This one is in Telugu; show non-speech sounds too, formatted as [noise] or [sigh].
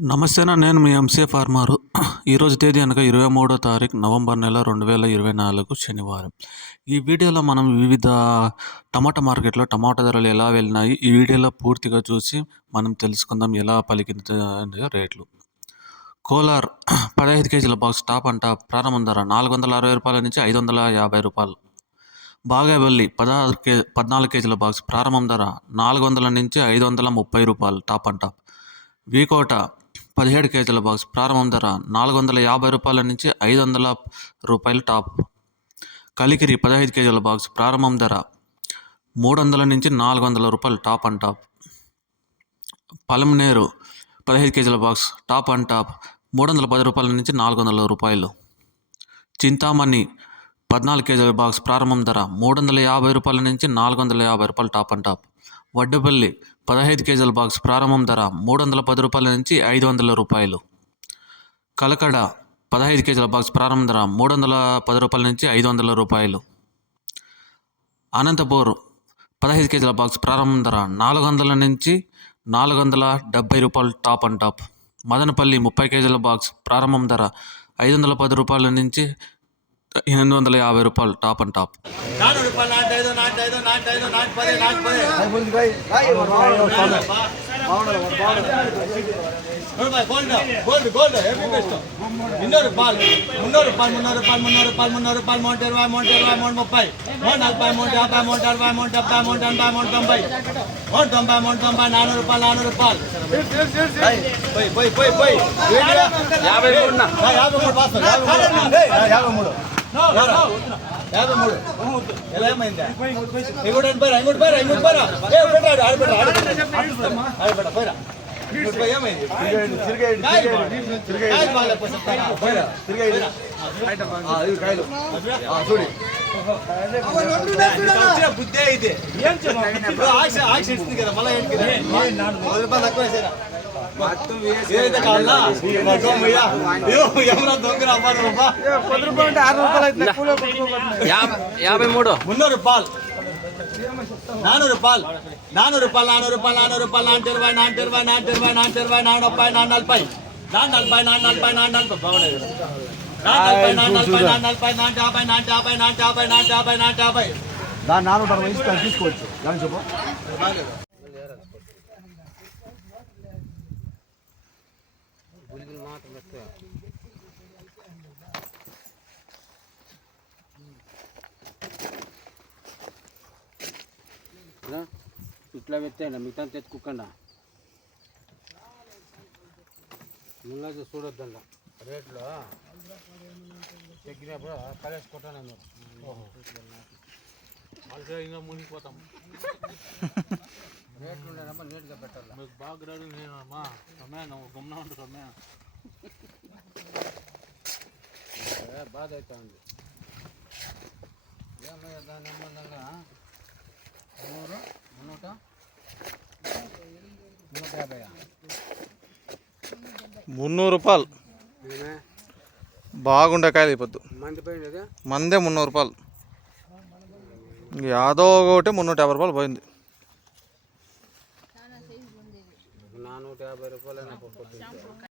నమస్తేనా నేను మీ ఎంసీ ఫార్మారు. ఈరోజు తేదీ అనగా ఇరవై మూడో తారీఖు నవంబర్ నెల రెండు వేల ఇరవై నాలుగు శనివారం. ఈ వీడియోలో మనం వివిధ టమాటా మార్కెట్లో టమాటా ధరలు ఎలా వెళ్ళినాయి ఈ వీడియోలో పూర్తిగా చూసి మనం తెలుసుకుందాం ఎలా పలికింది రేట్లు. కోలార్ పదహైదు కేజీల బాక్స్ టాప్ అంట ప్రారంభం ధర నాలుగు వందల అరవై రూపాయల నుంచి ఐదు వందల యాభై రూపాయలు. బాగాబల్లి పదహారు కే పద్నాలుగు కేజీల బాక్స్ ప్రారంభం ధర నాలుగు వందల నుంచి ఐదు వందల ముప్పై రూపాయలు టాప్ అండ్ టాప్ వీకోట పదిహేడు కేజీల బాక్స్ ప్రారంభం ధర నాలుగు వందల యాభై రూపాయల నుంచి ఐదు వందల రూపాయలు టాప్. కలికిరి పదహైదు కేజీల బాక్స్ ప్రారంభం ధర మూడు వందల నుంచి నాలుగు వందల రూపాయలు టాప్ అండ్ టాప్. పలంనేరు పదహైదు కేజీల బాక్స్ టాప్ అండ్ టాప్ మూడు వందల పది రూపాయల నుంచి నాలుగు వందల రూపాయలు. చింతామణి పద్నాలుగు కేజీల బాక్స్ ప్రారంభం ధర మూడు వందల యాభై రూపాయల నుంచి నాలుగు వందల యాభై రూపాయలు టాప్ అండ్ టాప్. వడ్డపల్లి పదహైదు కేజీల బాక్స్ ప్రారంభం ధర మూడు వందల పది రూపాయల నుంచి ఐదు వందల రూపాయలు. కలకడ పదహైదు కేజీల బాక్స్ ప్రారంభం ధర మూడు వందల పది రూపాయల నుంచి ఐదు వందల రూపాయలు. అనంతపూర్ పదహైదు కేజీల బాక్స్ ప్రారంభం ధర నాలుగు వందల నుంచి నాలుగు వందల డెబ్బై రూపాయలు టాప్ అండ్ టాప్. మదనపల్లి ముప్పై కేజీల బాక్స్ ప్రారంభం ధర ఐదు వందల పది రూపాయల నుంచి ఎనిమిది వందల యాభై రూపాయలు టాప్ అండ్ టాప్ మున్నూరు రూపాయలు మున్నూరు రూపాయలు మున్నూరు రూపాయలు మున్నూరు రూపాయలు మున్నూరు రూపాయలు మూట ఇరవై మూట ఇరవై మూడు ముప్పై మూడు నలభై మూట యాభై మూట అరవై మూట డెబ్బై మూట ఎనభై మూట తొంభై మూడు తొంభై మూడు తొంభై నాలుగు రూపాయలు నాలుగు రూపాయలు పోయి పోయి యాభై మూడు యాభై మూడు ఎలా ఏమైందా ఇంకోటి పోయిరా ఇంకోటి పోయిరా ఇంకోటి పోయిరా ఏ పెట్టాడు ఆడబెట్ట ఆడబెట్ట పోయిరా ఇంకోటి పోయి ఏమైంది కాయలు బాగాలే పోయి చెప్తారా? పోయిరా వచ్చిన బుద్ధే ఇది ఇప్పుడు ఆక్ష ఆక్ష ఇస్తుంది కదా మళ్ళీ ఏంటి కదా పది రూపాయలు తక్కువ వేసారా ఏదైతే కావాలా మగ్గమయ్యా ఎవరో దొంగ అమ్మారు రూపా యాభై మూడు మున్నూరు రూపాయలు నానూరు రూపాయలు నానూరు రూపాయలు నానూరు రూపాయలు నానూరు రూపాయలు నాన్న ఇరవై నాన్న ఇరవై నాన్న ఇరవై నాన్న ఇరవై నాన్న ముప్పై నాన్న నలభై నాన్న నలభై నాన్న నలభై నాన్న నలభై బాగున్నాయి కదా. నాన్న నలభై నాన్న నలభై నాన్న నలభై నాన్న యాభై నాన్న యాభై నాన్న యాభై నాన్న యాభై నాన్న యాభై దాని నాలుగు అరవై ఇస్తాను తీసుకోవచ్చు దాని చెప్పు ఇట్లా పెట్టండి మిగతా తెచ్చుకోకుండా. ముందు చూడొద్దండ. రేట్లో తగ్గినప్పుడు కలేసుకుంటాను మీరు ఇంకా మునిగిపోతాం. రేట్లు [laughs] పెట్టాలి మీకు బాగా గ్రేడ్ నేనమ్మా సమయ నువ్వు గమ్మున ఉంటు సమయ ఏ బాధ అవుతా ఉంది ఏమయ్యా దాని సంబంధంగా మున్నూట మున్నూట యాభై మున్నూరు రూపాయలు బాగుండే కాయలు అయిపోద్దు మంది మున్నూరు రూపాయలు యాదో ఒకటి మున్నూట యాభై రూపాయలు పోయింది నానూట యాభై రూపాయలు అయినా పట్టుకొచ్చింది